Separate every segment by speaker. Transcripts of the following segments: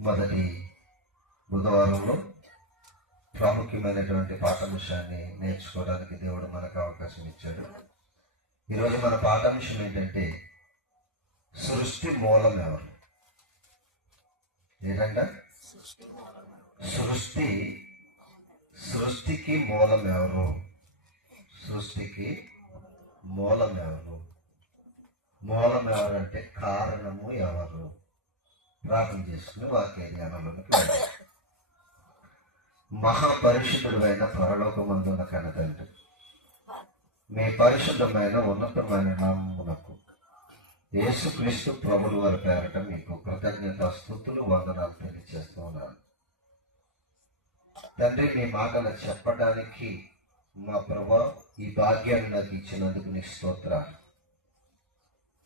Speaker 1: మొదటి బుధవారంలో ప్రాముఖ్యమైనటువంటి పాఠాంశాన్ని నేర్చుకోవడానికి దేవుడు మనకు అవకాశం ఇచ్చాడు. ఈరోజు మన పాఠాంశం ఏంటంటే సృష్టి మూలం ఎవరు? ఏంటంటే? సృష్టి సృష్టికి మూలం ఎవరు? సృష్టికి మూలం ఎవరు? మూలం ఎవరంటే కారణము ఎవరు? ప్రార్థన చేసుకుని వాక్య జ్ఞానంలోనికి వెళ్ళాలి మహాపరిశుద్ధుడైన పరలోకమందున కనదండ్రి మీ పరిశుద్ధమైన ఉన్నతమైన నామమునకు యేసుక్రీస్తు ప్రభుల వారి పేరట మీకు కృతజ్ఞత స్థుతులు వందనాలు తెలియజేస్తున్నాను తండ్రి మీ మాటలు చెప్పడానికి మా ప్రభా ఈ భాగ్యాన్ని నాకు ఇచ్చినందుకు నీ స్తోత్రాలు.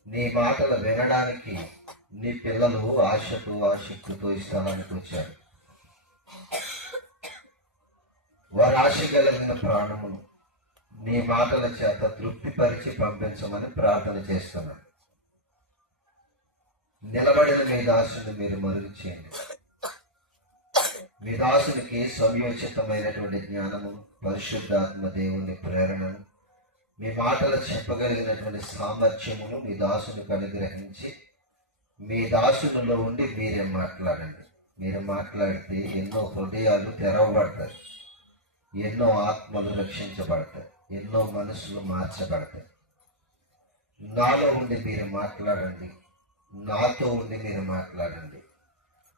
Speaker 1: నీ మాటలు వినడానికి నీ పిల్లలు ఆశతో ఆసక్తితో ఈ స్థలానికి వచ్చారు. వారు ఆశ కలిగిన ప్రాణమును నీ మాటల చేత తృప్తిపరిచి పంపించమని ప్రార్థన చేస్తున్నాను నిలబడిన మీ దాసుని మీరు మరుగు చేయండి. మీ దాసునికి సమయోచితమైనటువంటి జ్ఞానము పరిశుద్ధాత్మ దేవుని ప్రేరణను మీ మాటలు చెప్పగలిగినటువంటి సామర్థ్యమును మీ దాసునికి అనుగ్రహించి మీ దాసునిలో ఉండి మీరే మాట్లాడండి. మీరు మాట్లాడితే ఎన్నో హృదయాలు తెరవబడతాయి. ఎన్నో ఆత్మలు రక్షించబడతాయి. ఎన్నో మనసులు మార్చబడతాయి. నాలో ఉండి మీరు మాట్లాడండి. నాతో ఉండి మీరు మాట్లాడండి.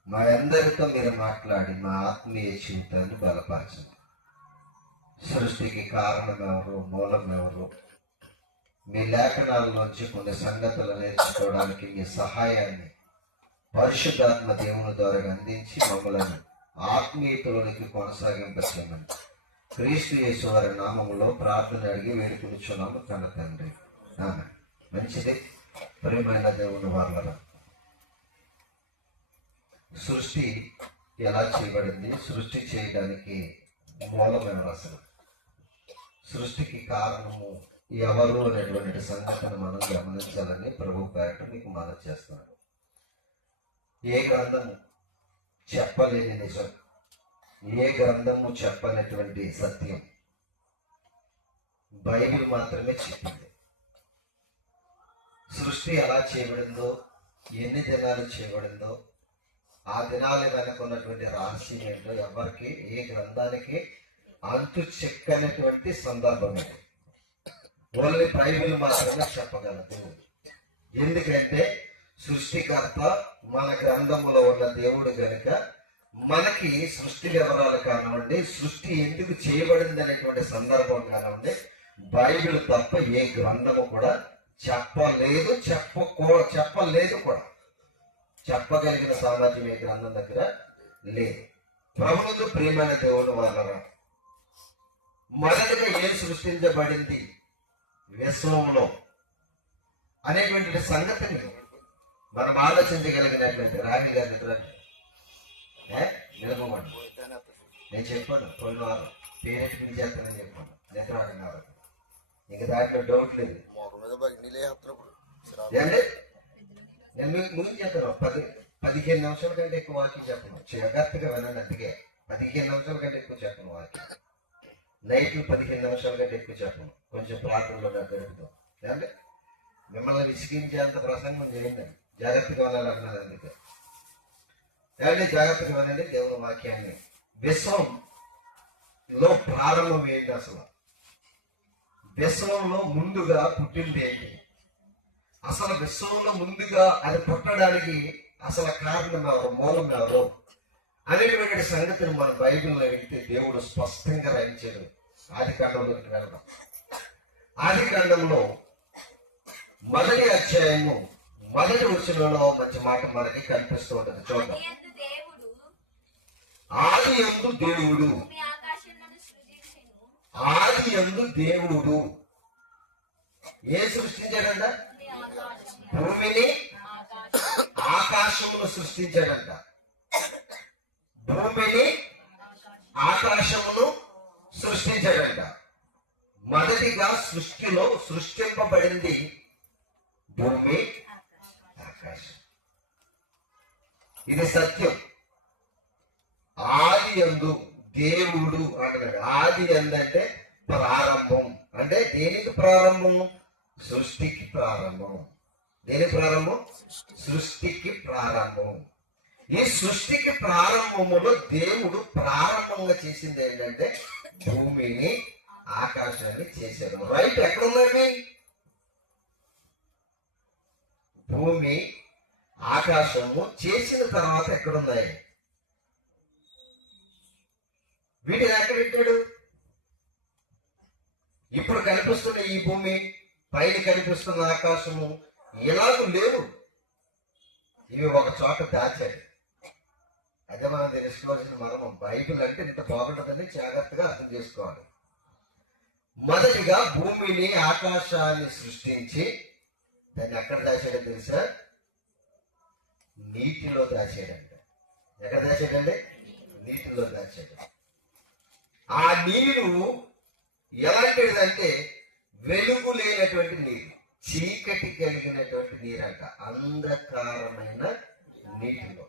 Speaker 1: మా అందరితో మీరు మాట్లాడి మా ఆత్మీయ జీవితాన్ని బలపరచండి. సృష్టికి కారణం ఎవరు మూలం ఎవరు మీ లేఖనాల్లోంచి కొన్ని సంగతులు నేర్చుకోవడానికి మీ సహాయాన్ని పరిశుద్ధాత్మ దేవుని ద్వారా అందించి మమ్మలను ఆత్మీయతలోనికి కొనసాగింపచేయమని క్రీస్తు యేసు వారి నామములో ప్రార్థన అడిగి వేడుకునిచున్నాము తన తండ్రి. ఆమె మంచిది. ప్రియమైన దేవుని వాళ్ళ సృష్టి ఎలా చేయబడింది? సృష్టి చేయడానికి మూలమైన అసలు? సృష్టికి కారణము ఎవరు అనేటువంటి సంఘటన మనం గమనించాలని ప్రభు పేరట మీకు మనం చేస్తున్నాడు. ఏ గ్రంథము చెప్పలేని నిజం? ఏ గ్రంథము చెప్పనటువంటి సత్యం? బైబిల్ మాత్రమే చెప్పింది. సృష్టి ఎలా చేయబడిందో ఎన్ని దినాలు చేయబడిందో ఆ దినాలు వెనకున్నటువంటి రహస్యం ఏంటో ఎవరికి ఏ గ్రంథానికి అంతు చెక్కనటువంటి సందర్భం ఇది. ఓన్లీ బైబిల్ మాత్రమే చెప్పగలదు. ఎందుకంటే సృష్టికర్త మన గ్రంథములో ఉన్న దేవుడు గనుక మనకి సృష్టి వివరాలు కానివ్వండి సృష్టి ఎందుకు చేయబడింది అనేటువంటి సందర్భం కానివ్వండి బైబిల్ తప్ప ఏ గ్రంథము కూడా చెప్పలేదు చెప్పకూ చెప్పలేదు కూడా. చెప్పగలిగిన సామర్థ్యం ఏ గ్రంథం దగ్గర లేదు. ప్రభుత్వ ప్రేమైన దేవుడు వాళ్ళరా మొదటిగా ఏం సృష్టించబడింది? విశ్వంలో. అనేటువంటి సంగతిని మనం ఆలోచించగలిగినట్లయితే రాహుల్ గారి నిలబడి నేను చెప్పాను పోయిన వారం పేరెంట్ పిలిచేస్తానని చెప్పాను. నిద్ర ఆడినారు ఇంక దాంట్లో డౌట్ లేదు. ఏంటి నేను మీకు ముందు చెప్తాను పది పదిహేను నిమిషాల కంటే ఎక్కువ వాక్యం చెప్పను. జాగ్రత్తగా వినండి అందుకే. పదిహేను నిమిషాల కంటే ఎక్కువ చెప్పను వాక్యం. నైట్లు పదిహేను నిమిషాల కంటే ఎక్కువ చెప్పను కొంచెం ప్రార్థనలో నాకు గడుపుతాం ఏమండి? మిమ్మల్ని విసిగించేంత ప్రసంగం చేయండి జాగ్రత్తగా వెళ్ళాలన్నది అందుకే. ఏమండి? జాగ్రత్తగా వినండి దేవుని వాక్యాన్ని. విశ్వంలో ప్రారంభం ఏంటి అసలు? విశ్వంలో ముందుగా పుట్టింది ఏంటి? అసలు విశ్వంలో ముందుగా అది పుట్టడానికి అసలు కారణం ఎవరు? మూలం ఎవరు? అనేటువంటి సంగతిని మన బైబిల్లో వెళ్తే దేవుడు స్పష్టంగా రాయించాడు. ఆది కాండంలోకి వెళ్దాం ఆది కాండంలో మొదటి అధ్యాయము మొదటి వచనంలో మంచి మాట మనకి కనిపిస్తూ ఉంటుంది. చూద్దాం.
Speaker 2: దేవుడు
Speaker 1: ఆది ఎందు దేవుడు. ఆది ఎందు దేవుడు. ఏ సృష్టించాడంట? భూమిని
Speaker 2: ఆకాశము-
Speaker 1: ఆకాశమును సృష్టించాడంట. భూమిని ఆకాశమును సృష్టించాడంట మొదటిగా సృష్టిలో సృష్టింపబడింది భూమి ఆకాశం. ఇది సత్యం. ఆది ఎందు దేవుడు అంటున్నాడు. ఆది ఎందు అంటే ప్రారంభం. అంటే దేనికి ప్రారంభం? సృష్టికి ప్రారంభం. దేని ప్రారంభం? సృష్టికి ప్రారంభం. ఈ సృష్టికి ప్రారంభములో దేవుడు ప్రారంభంగా చేసింది ఏంటంటే భూమిని ఆకాశాన్ని చేశాడు. రైట్ ఎక్కడుందండి? భూమి ఆకాశము చేసిన తర్వాత ఎక్కడున్నాయి? వీటిని ఎక్కడ పెట్టాడు? ఇప్పుడు కనిపిస్తున్న ఈ భూమి పైన కనిపిస్తున్న ఆకాశము ఎలాగూ లేవు. ఇవి ఒక చోట దాచాడు అదే మనం తెలుసుకోవాల్సిన మర్మం. బైబిల్ అంటే ఇంత బాగుంటుందని జాగ్రత్తగా అర్థం చేసుకోవాలి. మొదటిగా భూమిని ఆకాశాన్ని సృష్టించి దాన్ని ఎక్కడ దాచాడో తెలుసా? నీటిలో దాచాడంట. ఎక్కడ దాచాడండి? నీటిలో దాచాడు. ఆ నీరు ఎలాంటిదంటే వెలుగు లేనటువంటి నీరు చీకటి కలిగినటువంటి నీరంట. అంధకారమైన నీటిలో.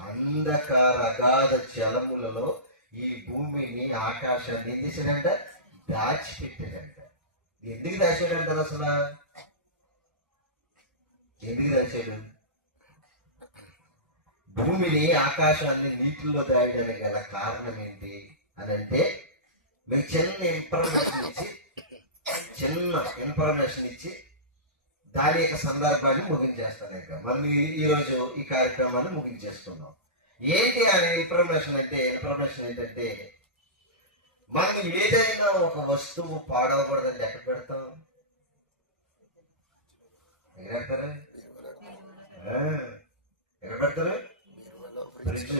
Speaker 1: అంధకార అగాధ జలములలో ఈ భూమిని ఆకాశాన్ని ఏం చేశాడంట దాచిపెట్టాడంట ఎందుకు దాచాడంటారు అసలు? ఎందుకు దాచాడు భూమిని ఆకాశాన్ని నీటిలో దాయడానికి గల కారణం ఏంటి అని అంటే మీకు చిన్న ఇన్ఫర్మేషన్ ఇచ్చి చిన్న ఇన్ఫర్మేషన్ ఇచ్చి దాని యొక్క సందర్భాన్ని ముగించేస్తాను ఇంకా. మనం ఈరోజు ఈ కార్యక్రమాన్ని ముగించేస్తున్నాం. ఏంటి అనే ఇన్ఫర్మేషన్ అంటే ఇన్ఫర్మేషన్ ఏంటంటే మనం ఏదైనా ఒక వస్తువు పాడవకూడదని ఎక్కడ పెడతాం? ఎక్కడ పెడతారు? ఎక్కడ పెడతారు? ఫ్రిడ్జ్.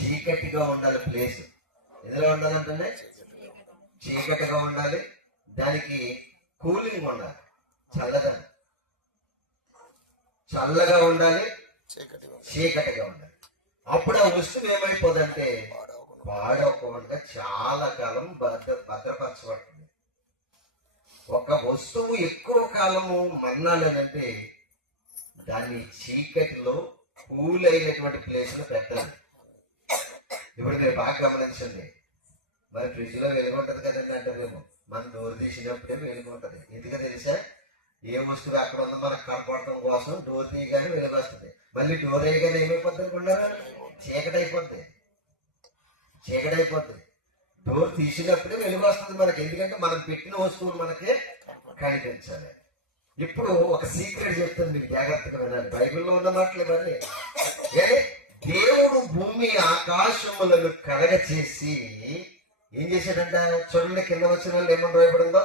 Speaker 1: చీకటిగా ఉండాలి ప్లేస్. ఎందులో ఉండాలంటే చీకటిగా ఉండాలి. దానికి కూలింగ్ ఉండాలి. చల్లదనం చల్లగా ఉండాలి. చీకటిగా ఉండాలి. అప్పుడు ఆ వస్తువు ఏమైపోదంటే
Speaker 3: పాడవకుండా
Speaker 1: చాలా కాలం భద్ర భద్రపరచబడుతుంది. ఒక వస్తువు ఎక్కువ కాలము మన్నాలేనంటే దాన్ని చీకటిలో కూల్ అయినటువంటి ప్లేస్లో పెట్టాలి. ఇప్పుడు మీరు బాగా గమనించండి. మరి ఫ్రిడ్జ్లో వెలుగుంటది కదండి అంటారేమో. మనం డోర్ తీసినప్పుడే వెలుగుంటుంది ఎందుకు తెలుసా ఏ వస్తువు అక్కడ ఉందో మనకు కనపడటం కోసం డోర్ తీయగానే వెలుగొస్తుంది మళ్ళీ డోర్ వేయగానే ఏమైపోతుంది అనుకున్నారా చీకటి అయిపోద్ది చీకటి డోర్ తీసినప్పుడే వెలుగొస్తుంది మనకి. ఎందుకంటే మనం పెట్టిన వస్తువులు మనకి కనిపించాలి. ఇప్పుడు ఒక సీక్రెట్ చెప్తాను మీరు జాగ్రత్తగా వినాలి. బైబిల్లో ఉన్న మాటలు ఇవన్నీ దేవుడు భూమి ఆకాశములను కడగ చేసి ఏం చేశాడంట చూడండి కింద వచ్చిన వాళ్ళు ఏమని రాయబడిందో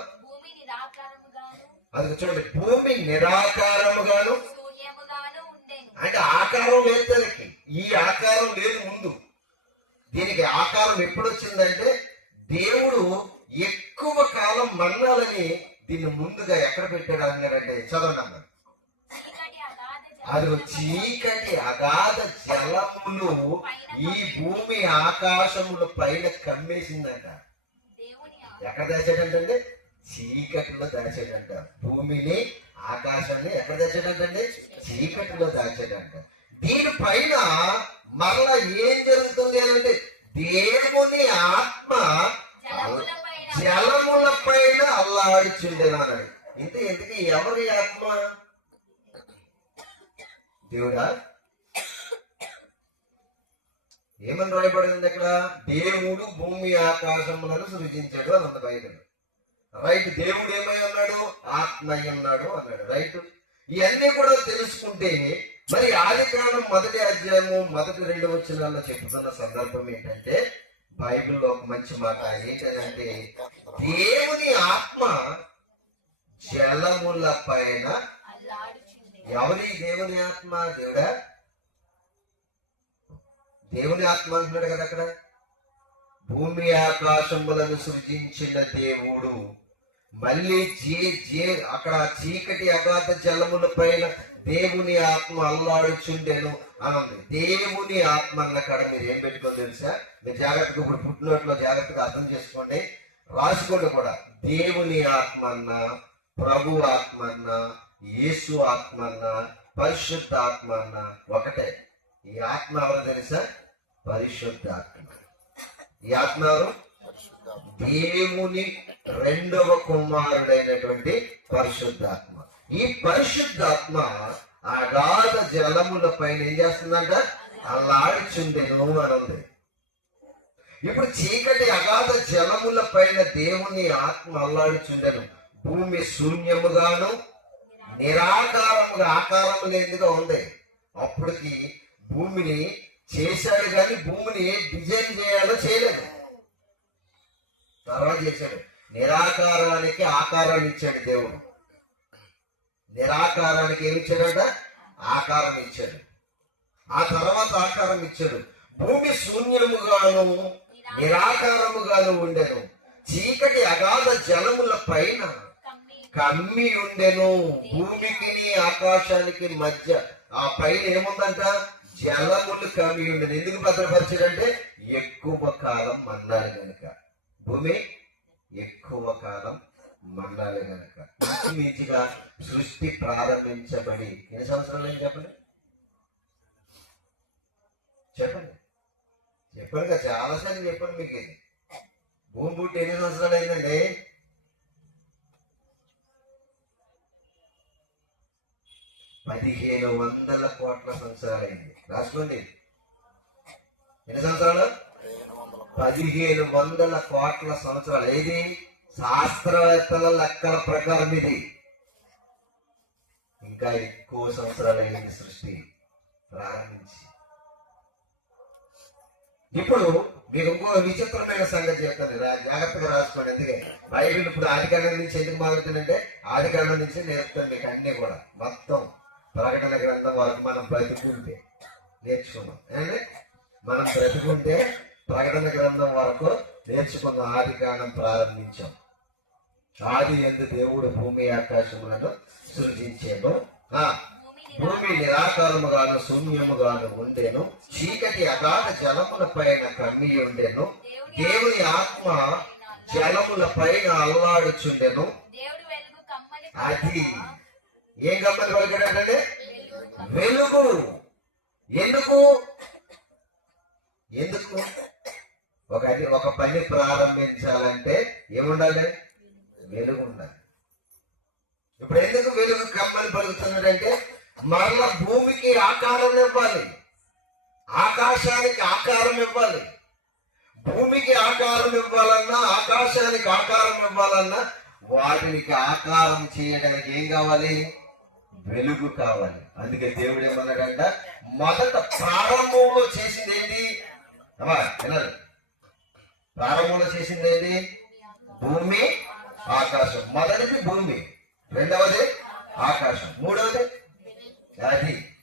Speaker 1: అది చూడండి భూమి నిరాకారముగాను అంటే ఆకారం లేదు దానికి ఈ ఆకారం లేదు ముందు. దీనికి ఆకారం ఎప్పుడు వచ్చిందంటే దేవుడు ఎక్కువ కాలం మన్నాలని దీన్ని ముందుగా ఎక్కడ పెట్టాడు అన్నారంటే చదవండి అన్న
Speaker 2: చీకటి అగాధ
Speaker 1: అది చీకటి అగాధ జలములు ఈ భూమి ఆకాశముల పైన కమ్మేసిందంట. ఎక్కడ దాచాడంటే చీకటిలో దాచాడంట భూమిని ఆకాశాన్ని ఎక్కడ దాచాడంటే చీకటిలో దాచాడంట దీనిపైన మరలా ఏం జరుగుతుంది అంటే దేవుని ఆత్మ
Speaker 2: జలముల పైన
Speaker 1: జలముల పైన అల్లాడుచుండేను అన్నాడు ఇంత ఇంతకీ ఎవరి ఆత్మ? దేవుడా? ఏమని రాయబడింది ఇక్కడ దేవుడు భూమి ఆకాశములను సృజించాడు అని ఉంది బైబిల్. రైట్ దేవుడు ఏమై ఉన్నాడు? ఆత్మ ఉన్నాడు అన్నాడు. రైట్? ఇవన్నీ కూడా తెలుసుకుంటే మరి ఆది కాలం మొదటి అధ్యాయము మొదటి రెండు వచ్చినాల్లో చెప్తున్న సందర్భం ఏంటంటే బైబిల్లో ఒక మంచి మాట ఏంటంటే దేవుని ఆత్మ జలముల పైన ఎవరి దేవుని ఆత్మ? దేవుడా? దేవుని ఆత్మ అంటున్నాడు కదా అక్కడ? భూమి ఆకాశములను సృజించిన దేవుడు. మళ్ళీ జే జే అక్కడ చీకటి అగాధ జలముల పైన దేవుని ఆత్మ అల్లాడుచుండెను అని ఉంది దేవుని ఆత్మ అన్న కాడ మీరు ఏం పెట్టుకో తెలుసా? మీరు జాగ్రత్తగా ఇప్పుడు పుట్టినట్లో జాగ్రత్తగా అర్థం చేసుకోండి. రాసుకోండి కూడా. దేవుని ఆత్మ అన్న ప్రభు ఆత్మ అన్న యేసు ఆత్మ అన్న పరిశుద్ధ ఆత్మ అన్న ఒకటే. ఈ ఆత్మ ఎవరు తెలుసా? పరిశుద్ధాత్మ. ఈ ఆత్మ ఎవరు? దేవుని రెండవ కుమారుడైనటువంటి పరిశుద్ధాత్మ. ఈ పరిశుద్ధాత్మ అగాధ జలముల పైన ఏం చేస్తుందంట? అల్లాడిచుంది అని ఇప్పుడు చీకటి అగాధ జలముల పైన దేవుని ఆత్మ అల్లాడుచుండెను. భూమి శూన్యముగాను నిరాకారముగా ఆకారము లేదుగా ఉంది. అప్పటికి భూమిని చేశాడు కానీ భూమిని డిజైన్ చేయాలో చేయలేదు. తర్వాత చేశాడు. నిరాకారానికి ఆకారాన్ని ఇచ్చాడు దేవుడు. నిరాకారానికి ఏమి ఇచ్చాడట? ఆకారం ఇచ్చాడు. ఆ తర్వాత ఆకారం ఇచ్చాడు. భూమి శూన్యముగాను నిరాకారముగాను ఉండెను. చీకటి అగాధ జలముల పైన
Speaker 2: కమ్మి
Speaker 1: కమ్మి ఉండెను. భూమికి ఆకాశానికి మధ్య ఆ పైన ఏముందంట? జలములు కమ్మి ఉండదు. ఎందుకు భద్రపరిచాడంటే ఎక్కువ కాలం మండాలి గనుక భూమి ఎక్కువ కాలం మండాలి గనుక ఇంచుమించుగా సృష్టి ప్రారంభించబడి ఎన్ని సంవత్సరాలు ఏం చెప్పండి? చెప్పండి. చెప్పండి కదా చాలాసార్లు చెప్పండి మీకు ఇది. భూమి పుట్టి ఎన్ని సంవత్సరాలు అయిందండి? పదిహేను వందల కోట్ల సంవత్సరాలైంది రాసుకోండి. ఎన్ని సంవత్సరాలు? పదిహేను వందల కోట్ల సంవత్సరాలు. ఏది? శాస్త్రవేత్తల లెక్కల ప్రకారం ఇది. ఇంకా ఎక్కువ సంవత్సరాలు అయింది సృష్టి. ప్రారంభించి. ఇప్పుడు మీకు ఇంకో విచిత్రమైన సంగతి చెప్తాను. జాగ్రత్తగా రాసుకోండి. ఎందుకే? బైబిల్ ఇప్పుడు ఆదికాండం నుంచి ఎందుకు మొదలుతుందంటే ఆదికాండం నుంచి నేర్పుతాను మీకు అన్ని కూడా. మొత్తం ప్రకటన గ్రంథం వరకు మనం బ్రతుకుంటే నేర్చుకున్నాం. ఏమండి? మనం బ్రతుకుంటే ప్రకటన గ్రంథం వరకు నేర్చుకున్న ఆదికాండం ప్రారంభించాం. ఆది ఎందు దేవుడు భూమి ఆకాశములను
Speaker 2: సృజించాడు
Speaker 1: భూమి నిరాకారముగాను శూన్యముగాను ఉండేను. చీకటి అగాధ జలముల పైన కమ్మి ఉండెను. దేవుని ఆత్మ జలముల పైన అల్లాడుచుండెను. అది ఏం గమ్మని పలికాడంటే వెలుగు. ఎందుకు? ఎందుకు? ఒక ఒక పని ప్రారంభించాలంటే ఏముండాలి? వెలుగు ఉండాలి ఇప్పుడు ఎందుకు వెలుగు కమ్మని పలుకుతున్నాడంటే మరల భూమికి ఆకారం ఇవ్వాలి. ఆకాశానికి ఆకారం ఇవ్వాలి. భూమికి ఆకారం ఇవ్వాలన్నా ఆకాశానికి ఆకారం ఇవ్వాలన్నా వాటికి ఆకారం చేయడానికి ఏం కావాలి? వెలుగు కావాలి. అందుకే దేవుడు ఏమన్నాడంట? మొదట ప్రారంభంలో చేసింది ఏంటి అమ్మా ప్రారంభంలో చేసింది ఏంటి భూమి ఆకాశం. మొదటిది భూమి. రెండవది ఆకాశం. మూడవది అది.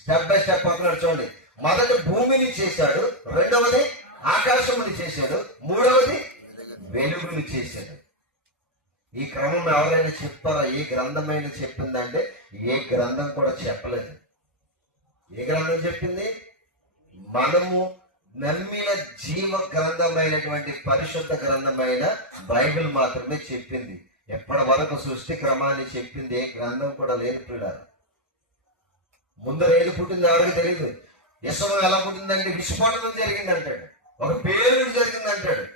Speaker 1: స్టెప్ బై స్టెప్ పక్కన చూడండి మొదటి భూమిని చేశాడు. రెండవది ఆకాశముని చేశాడు. మూడవది వెలుగుని చేశాడు. ఈ క్రమం ఎవరైనా చెప్పారా? ఏ గ్రంథమైన చెప్పిందంటే ఏ గ్రంథం కూడా చెప్పలేదు. ఏ గ్రంథం చెప్పింది? మనము నమ్మిన జీవ గ్రంథమైనటువంటి పరిశుద్ధ గ్రంథమైన బైబిల్ మాత్రమే చెప్పింది. ఎప్పటి వరకు సృష్టి క్రమాన్ని చెప్పింది? ఏ గ్రంథం కూడా లేదు పిల్లలు ముందర ఏది పుట్టింది ఎవరికి తెలియదు విశ్వం ఎలా పుట్టిందంటే విస్ఫోటనం జరిగింది అంటాడు ఒక పేరు జరిగింది అంటాడు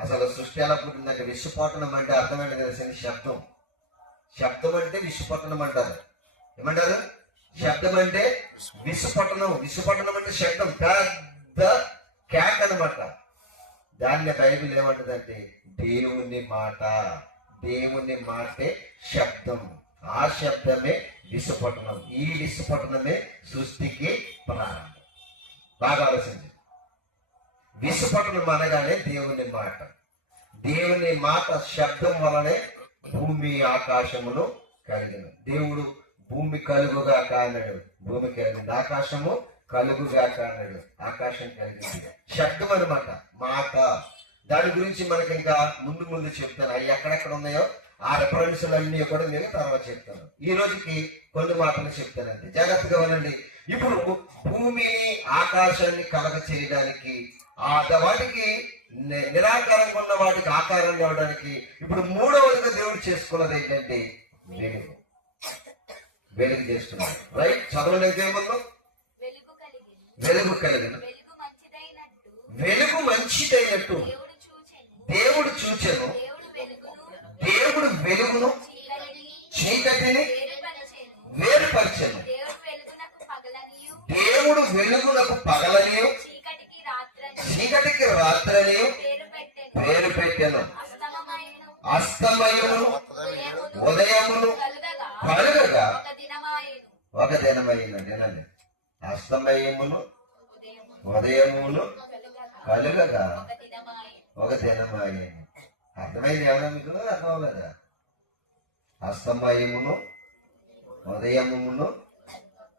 Speaker 1: అసలు సృష్టి ఎలా పుట్టిందంటే విస్ఫోటనం అంటే అర్థమైంది తెలిసిన శబ్దం. శబ్దం అంటే విశ్వపట్టణం అంటారు. ఏమంటారు? శబ్దం అంటే విశ్వపట్టణం. విశ్వపట్టణం అంటే శబ్దం. పెద్ద క్యాక్ అనమాట దాన్ని బైబిల్ ఏమంటుందంటే దేవుని మాట. దేవుని మాటే శబ్దం. ఆ శబ్దమే విశ్వపట్టణం. ఈ విశ్వపట్టణమే సృష్టికి ప్రారంభం. బాగా ఆలోచించండి. విస్ఫోటనం అనగానే దేవుని మాట. దేవుని మాట శబ్దం వలనే భూమి ఆకాశమును కలిగిన. దేవుడు భూమి కలుగుగా కానడు. భూమి కలిగింది ఆకాశము కలుగుగా కానడు. ఆకాశం కలిగింది. శబ్దం అనమాట మాట. దాని గురించి మనకి ఇంకా ముందు ముందు చెప్తాను. అవి ఎక్కడెక్కడ ఉన్నాయో ఆ రెఫరెన్స్లు అన్నీ కూడా నేను తర్వాత చెప్తాను. ఈ రోజుకి కొన్ని మాటలు చెప్తానండి. జాగ్రత్తగా వినండి. ఇప్పుడు భూమిని ఆకాశాన్ని కలగ చేయడానికి ఆ వాటికి నిరాకారంగా ఉన్న వాటికి ఆకారం ఇవ్వడానికి ఇప్పుడు మూడవదిగా దేవుడు చేసుకున్నది ఏంటంటే వెలుగు. వెలుగు చేస్తున్నాడు. రైట్? చదవలేదు ఏమన్నా
Speaker 2: వెలుగు
Speaker 1: వెలుగు కలిగిన
Speaker 2: వెలుగు మంచిదైనట్టు దేవుడు చూచెను.
Speaker 1: దేవుడు
Speaker 2: వెలుగును చీకటిని వేరుపరచెను. దేవుడు వెలుగునకు పగలనియు. చీకటికి పేరు పెట్టెను.
Speaker 1: పేరు
Speaker 2: అస్తమయమును ఉదయమును కలుగగా. ఒక
Speaker 1: దినమైన దినలే అస్తమయమును
Speaker 2: ఉదయమును కలుగగా. ఒక దినమాయను
Speaker 1: అర్థమైంది ఏమన్నా మీకు? అర్థం అవ్వలేదా అస్తమయమును ఉదయమును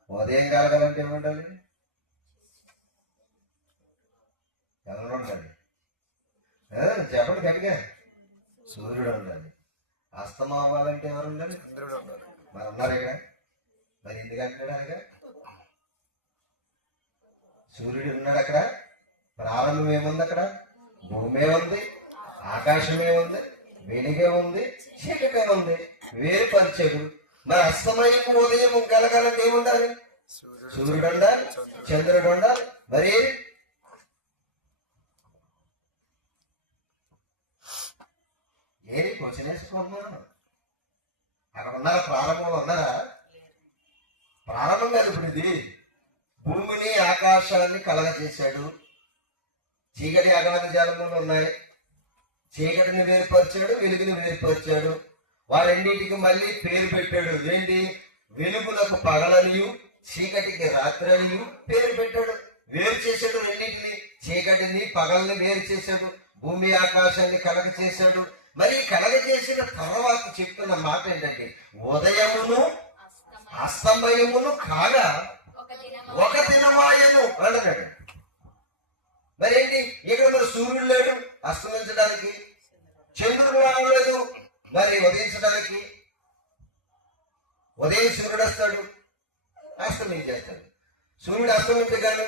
Speaker 1: ఉదయం కలగాలంటే ఏముండాలి? ఎవరు ఉండాలి చెప్పండి గట్టిగా సూర్యుడు ఉండాలి అస్తమం అవ్వాలంటే ఎవరు ఉండాలి
Speaker 3: చంద్రుడు ఉండాలి
Speaker 1: మరి ఉన్నారు ఇక్కడ. మరి ఎందుకు అంటున్నాడు సూర్యుడు ఉన్నాడు అక్కడ. ప్రారంభం ఏముంది అక్కడ? భూమే ఉంది. ఆకాశమే ఉంది. వెలుగే ఉంది. చీకటే ఉంది. వేరుపరిచాడు మరి అస్తమయం ఉదయం కలగాలంటే ఏముండాలి
Speaker 3: సూర్యుడు
Speaker 1: ఉండాలి. చంద్రుడు ఉండాలి. మరి ఏది? క్వశ్చన్ వేసుకుంటున్నాను అక్కడ ఉన్నారా ప్రారంభంలో ఉన్నారా? ప్రారంభం కాదు ఇప్పుడు ఇది. భూమిని ఆకాశాన్ని కలగ చేశాడు చీకటి అగాధ జాలములు ఉన్నాయి. చీకటిని వేరుపరిచాడు వెలుగుని వేరుపరిచాడు. వారెన్నిటికి మళ్ళీ పేరు పెట్టాడు. ఏంటి? వెలుగులకు పగలనియు చీకటికి రాత్రనియు పేరు పెట్టాడు. వేరు చేశాడు రెండింటిని. చీకటిని పగల్ని వేరు చేశాడు. భూమి ఆకాశాన్ని కలగ చేశాడు మరి ఈ కలగ చేసిన తర్వాత చెప్తున్న మాట ఏంటంటే ఉదయమును అస్తమయమును కాగా
Speaker 2: ఒక దినమాయను
Speaker 1: అంటున్నాడు. మరి ఏంటి? ఇక్కడ మరి సూర్యుడు లేడు? అస్తమించడానికి. చంద్రుడు రావలేదు మరి ఉదయించడానికి. ఉదయం సూర్యుడు వస్తాడు. అస్తమించేస్తాడు సూర్యుడు అస్తమించగానే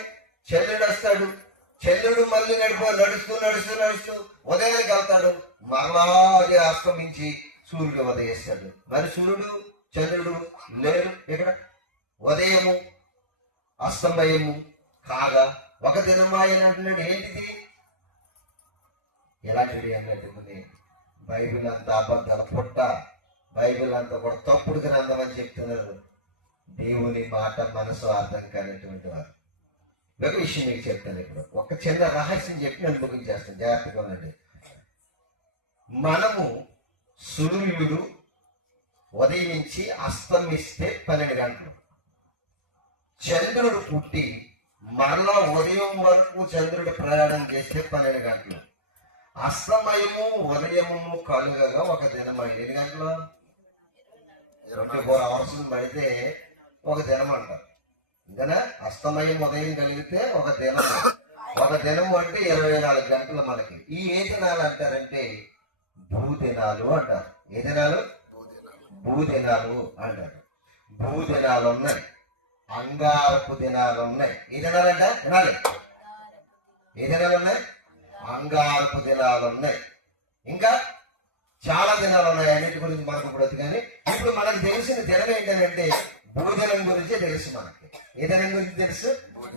Speaker 1: చంద్రుడు వస్తాడు. చంద్రుడు మళ్ళీ నడిపో నడుస్తూ నడుస్తూ నడుస్తూ ఉదయానికి వెళ్తాడు. మరలా అస్తమించి సూర్యుడు ఉదయిస్తాడు. మరి సూర్యుడు చంద్రుడు లేరు. ఇక్కడ ఉదయము అస్తమయము కాగా ఒక దినం ఆయన అంటున్నాడు ఏంటిది? ఎలాంటిది అన్నట్టుకుంది బైబిల్ అంతా అబద్ధాల పుట్ట బైబిల్ అంతా కూడా తప్పుడు గ్రంథం అని చెప్తున్నారు. దేవుని మాట మనసు అర్థం కానిటువంటి వారు. ఒక విషయం మీకు చెప్తాను ఇప్పుడు. ఒక చిన్న రహస్యం చెప్పి నేను ముగించేస్తాను. జాగ్రత్తగా ఉండండి. మనము సూర్యుడు ఉదయించి అస్తమిస్తే పన్నెండు గంటలు. చంద్రుడు పుట్టి మరలా ఉదయం వరకు చంద్రుడు ప్రయాణం చేస్తే పన్నెండు గంటలు. అస్తమయము ఉదయము కలుగగా ఒక దినం ఎన్ని గంటలు? ట్వంటీ ఫోర్ అవర్స్ పడితే ఒక దినం అంటారు. ఇంకనా అస్తమయం ఉదయం కలిగితే ఒక దినం ఒక దినం అంటే ఇరవై నాలుగు గంటలు మనకి. ఈ ఏ దినాలు అంటారంటే భూదినాలు అంటారు. ఏ దినాలు భూదినాలు అంటారు. భూదినాలు ఉన్నాయి. అంగారపు దినాలు ఉన్నాయి. ఏ దినాలు అంట వినాలి ఏ దినాలు ఉన్నాయి? అంగారపు దినాలు ఉన్నాయి. ఇంకా చాలా దినాలు ఉన్నాయి. అన్నిటి గురించి మనకు ఇప్పుడు కానీ ఇప్పుడు మనకు తెలిసిన దినం ఏంటంటే భూదినం గురించే తెలుసు మనకి. ఏ దినం గురించి తెలుసు?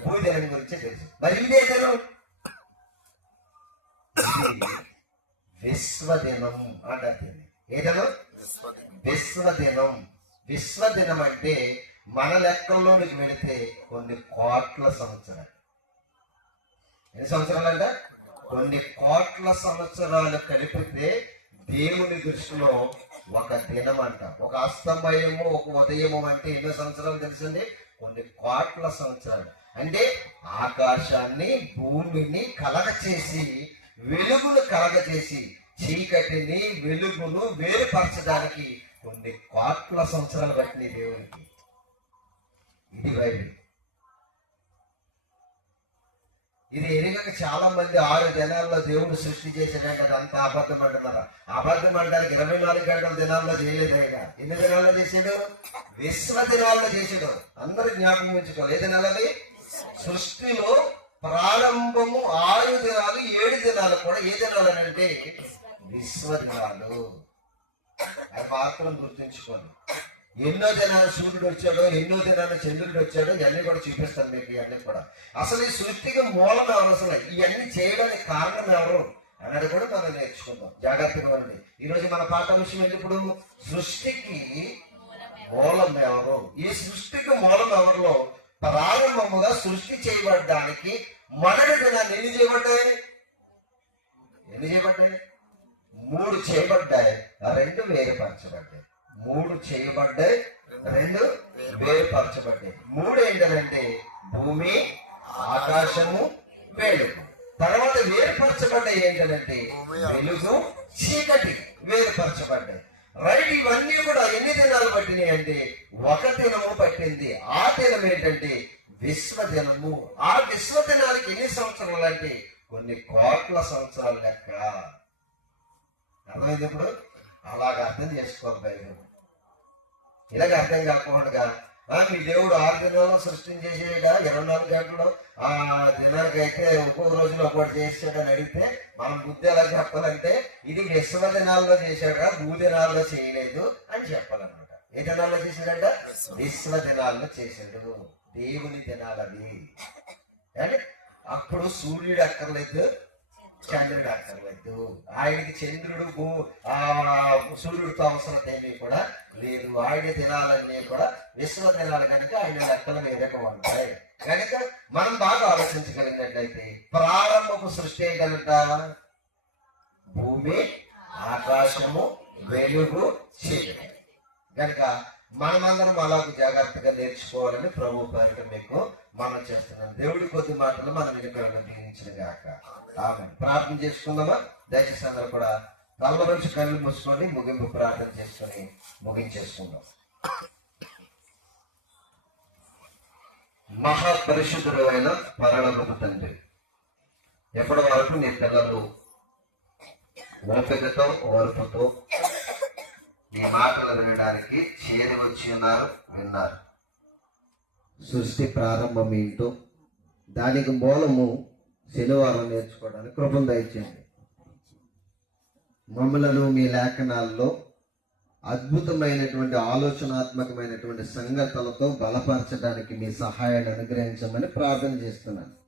Speaker 1: భూదినం గురించే తెలుసు. మరి ఇదే దినం విశ్వదినం అంటారు దీన్ని ఏ దినం విశ్వదినం. విశ్వదినం అంటే మన లెక్కల్లోనికి వెళితే కొన్ని కోట్ల సంవత్సరాలు. ఎన్ని సంవత్సరాలు అంట కొన్ని కోట్ల సంవత్సరాలు కలిపితే దేవుని దృష్టిలో ఒక దినం అంట. ఒక అస్తమయము ఒక ఉదయము అంటే ఎన్నో సంవత్సరాలు తెలిసింది? కొన్ని కోట్ల సంవత్సరాలు. అంటే ఆకాశాన్ని భూమిని కలగ చేసి వెలుగును కలగజేసి చీకటిని వెలుగును వేరుపరచడానికి కొన్ని కోట్ల సంవత్సరాలు పట్టినాయి దేవునికి. ఇది బైబిల్. ఇది ఎరుగక చాలా మంది ఆరు దినాల్లో దేవుడు సృష్టి చేసాడంటే అదంతా అబద్ధం అంటున్నారు అబద్ధం అంటానికి ఇరవై నాలుగు గంటల దినాల్లో చేయలేదు ఆయన ఎన్ని దినాల్లో చేసాడు విశ్వ దినాల్లో చేసాడు అందరూ జ్ఞాపకం ఉంచుకోవాలి. ఏ దినాలని సృష్టిలో ప్రారంభము ఆరు దినాలు ఏడు దినాలు కూడా ఏ దినాలు అని అంటే విశ్వ దినాలు అది మాత్రం గుర్తుంచుకోండి. ఎన్నో దినాలు సూర్యుడు వచ్చాడో ఎన్నో దినాలు చంద్రుడు వచ్చాడో ఇవన్నీ కూడా చూపిస్తాను మీకు ఇవన్నీ కూడా. అసలు ఈ సృష్టికి మూలం అవసరం ఇవన్నీ చేయడానికి కారణం ఎవరు అన్నది కూడా మనం నేర్చుకుందాం. జాగ్రత్తగా ఉండండి. ఈరోజు మన పాఠ విషయం ఎప్పుడు సృష్టికి మూలం ఎవరు? ఈ సృష్టికి మూలం ఎవరిలో? ప్రారంభముగా సృష్టి చేయబడడానికి మొదటి దినాన్ని ఎన్ని చేయబడ్డాయి? ఎన్ని చేయబడ్డాయి? మూడు చేయబడ్డాయి. రెండు వేరుపరచబడ్డాయి. మూడు చేయబడ్డాయి రెండు వేరుపరచబడ్డాయి. మూడు ఏంటంటే భూమి ఆకాశము వెలుగు. తర్వాత వేరుపరచబడ్డాయి ఏంటంటే వెలుగు చీకటి వేరుపరచబడ్డాయి. రైట్ ఇవన్నీ కూడా ఎన్ని దినాలు పట్టినాయి అంటే ఒక దినము పట్టింది. ఆ దినం ఏంటంటే విశ్వదినము. ఆ విశ్వదినానికి ఎన్ని సంవత్సరాలు అంటే కొన్ని కోట్ల సంవత్సరాల లెక్క. అర్థమైంది ఇప్పుడు? అలాగ అర్థం చేసుకోవాలి బైబిల్. ఇలాగ అర్థం కాకుండా మీ దేవుడు ఆరు దినాల్లో సృష్టించేసేయడా? ఇరవై నాలుగు గంటలు? ఆ దినానికి అయితే ఒక్కొక్క రోజులో ఒకటి చేసాడని అడిగితే మనం బుద్ధి ఎలా చెప్పాలంటే ఇది విశ్వ దినాల్లో చేశాడా భూ దినాల్లో చేయలేదు అని చెప్పాలన్నమాట. ఏ దినాల్లో చేశాడంట? విశ్వ దినాల్లో చేశాడు. దేవుని దినాలవి అంటే అప్పుడు సూర్యుడు అక్కర్లేదు చంద్రుడు అక్కర్లేదు. ఆయనకి చంద్రుడు భూ- ఆ సూర్యుడితో అవసరం ఏమీ కూడా లేదు. ఆయన దినాలన్నీ కూడా విశ్వ దినాలు కనుక ఆయన లెక్కలు వేరొక ఉంటాయి కనుక మనం బాగా ఆలోచించగలిగినట్లయితే ప్రారంభపు సృష్టి ఏంటంట భూమి ఆకాశము వెలుగు చీకటి. కనుక మనమందరం అలాగే జాగ్రత్తగా నేర్చుకోవాలని ప్రభు పేరిట మీకు మనం చేస్తున్నాం. దేవుడి కొద్ది మాటలు మనం వెనుకలను దీవించిన గాక. ఆమె ప్రార్థన చేసుకుందామా? దయచేసి అందరూ కూడా కళ్ళ కళ్ళు మూసుకొని ముగింపు ప్రార్థన చేసుకొని ముగించేసుకుందాం. మహాపరిశుద్ధుడు అయిన పరళముకు తండ్రి ఎప్పటి వరకు నీ పిల్లలు ఓపికతో ఓర్పుతో నీ మాటలు వినడానికి చేరి వచ్చి ఉన్నారు విన్నారు. సృష్టి ప్రారంభం ఏంటో దానికి మూలము శనివారం నేర్చుకోవడానికి కృపం దయచేయండి. మమ్మలను మీ లేఖనాల్లో అద్భుతమైనటువంటి ఆలోచనాత్మకమైనటువంటి సంగతులతో బలపరచడానికి మీ సహాయాన్ని అనుగ్రహించమని ప్రార్థన చేస్తున్నాను.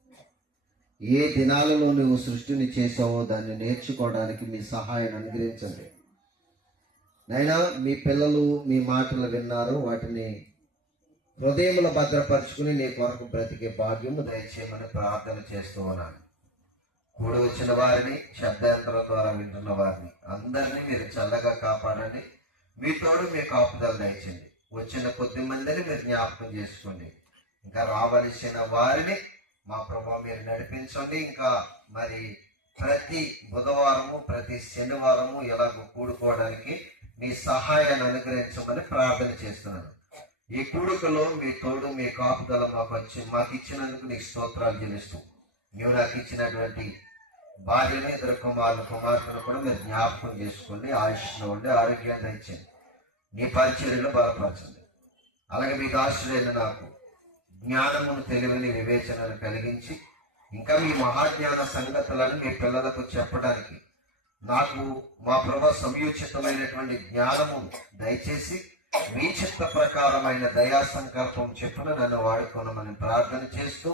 Speaker 1: ఏ దినాలలో నువ్వు సృష్టిని చేసావో దాన్ని నేర్చుకోవడానికి మీ సహాయాన్ని అనుగ్రహించండి. నైనా మీ పిల్లలు మీ మాటలు విన్నారు వాటిని హృదయములో భద్రపరుచుకుని నీ కొరకు బ్రతికే భాగ్యము దయచేయమని ప్రార్థన చేస్తూ ఉన్నాను. కూడి వచ్చిన వారిని శబ్దాంతర ద్వారా వింటున్న వారిని అందరినీ మీరు చల్లగా కాపాడండి. మీ తోడు మీ కాపుదల దయచండి వచ్చిన కొద్ది మందిని మీరు జ్ఞాపకం చేసుకోండి. ఇంకా రావలసిన వారిని మా ప్రభావ మీరు నడిపించండి. ఇంకా మరి ప్రతి బుధవారము ప్రతి శనివారము ఎలాగో కూడుకోవడానికి మీ సహాయాన్ని అనుగ్రహించమని ప్రార్థన చేస్తున్నాను. ఈ కూడుకలో మీ తోడు మీ కాపుదల మాకు వచ్చి మాకు ఇచ్చినందుకు నీకు స్తోత్రాలు చెల్లిస్తూ నీవు నాకు ఇచ్చినటువంటి భార్యను ఇద్దరు కుమారులు కుమార్తెను కూడా మీరు జ్ఞాపకం చేసుకోండి. ఆయుష్లో ఉండి ఆరోగ్యాన్ని ఇచ్చింది నీ పరిచర్యలు బలపరచండి. అలాగే మీకు ఆశ్రయను నాకు జ్ఞానమును తెలివిని వివేచనను కలిగించి ఇంకా మీ మహాజ్ఞాన సంగతులను మీ పిల్లలకు చెప్పడానికి నాకు మా ప్రభ సంయోచితమైనటువంటి జ్ఞానము దయచేసి మీ చిత్త ప్రకారమైన దయా సంకల్పం చెప్పున నన్ను వాడుకోనమని ప్రార్థన చేస్తూ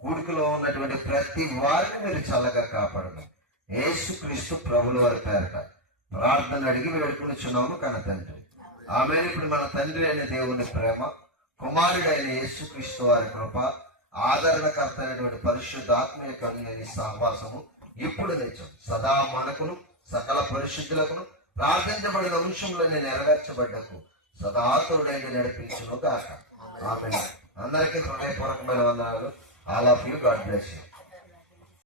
Speaker 1: కూడుకులో ఉన్నటువంటి ప్రతి వారిని మీరు చల్లగా కాపాడను యేసుక్రీస్తు ప్రభుల వారి పేరట ప్రార్థన అడిగి వేడుకుని చున్నాము తండ్రి ఆమె ఇప్పుడు మన తండ్రి అయిన దేవుని ప్రేమ కుమారుడైన యేసుక్రీస్తు వారి కృప ఆదరణకర్త అయినటువంటి పరిశుద్ధ ఆత్మ యొక్క అన్యోన్య సహవాసము ఇప్పుడు నిత్యం సదా మనకును సకల పరిశుద్ధులకును ప్రార్థించబడిన అంశంలోనే నెరవేర్చబడ్డకు సదాతుడైన నడిపించును గాక ఆమె అందరికీ హృదయపూర్వకమైన వందనాలు. All of you God bless you